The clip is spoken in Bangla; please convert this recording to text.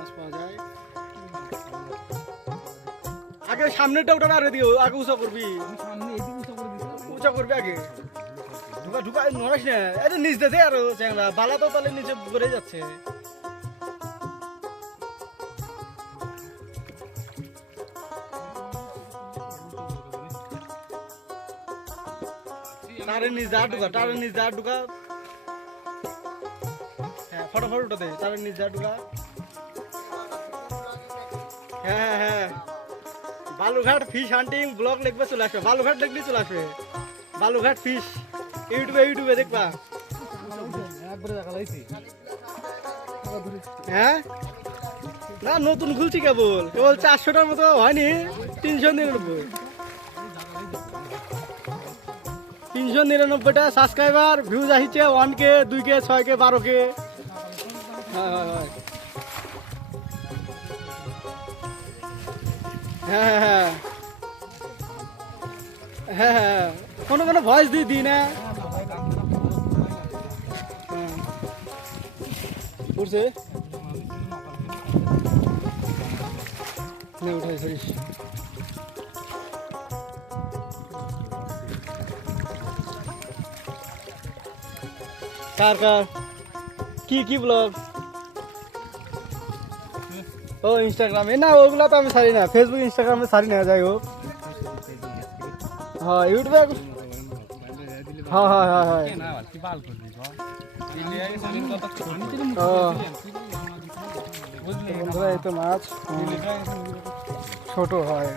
মাছ পাওয়া যায়। আগে সামনেটা ওটা আরে দিও, আগে উঁচা করবি, উঁচা করবি আগে। ঢুকা ঢুকা নড়াস না, এটা নিচ দে আর চ্যাংরা বালা তো তাহলে নিচে পড়ে যাচ্ছে। তারে নিচ যা ঢুকা, তারে নিচ যা ঢুকা। হ্যাঁ ফটাফট উঠা দে, তারে নিচ যা ঢুকা। হ্যাঁ হ্যাঁ হ্যাঁ, বালুঘাট ফিশ হান্টিং ব্লগ লিখবে চলে আসবে, বালুঘাট লিখলে চলে আসবে, বালুঘাট ফিশ ইউটিউবে, ইউটিউবে দেখবা। হ্যাঁ না নতুন খুলছি, কেবল কেবল 400টার মতো হয়নি, 399। 399টা সাবস্ক্রাইবার, ভিউজ আসছে 1K 2K 6K 12K। হ্যাঁ হ্যাঁ হ্যাঁ হ্যাঁ হ্যাঁ, কোনো কোনো ভয়েস দিই না। উঠছে উঠাই সরিস। কার কার কি কি ব্লগ? ও ইনস্টাগ্রামে না, ওগুলা তো আমি ছাড়ি না, ফেসবুক ইনস্টাগ্রামে ছাড়ি না। যাই হোক হ্যাঁ ইউটিউবে, হ্যাঁ হ্যাঁ হ্যাঁ হ্যাঁ বন্ধুরা এই তো মাছ ছোট হয়।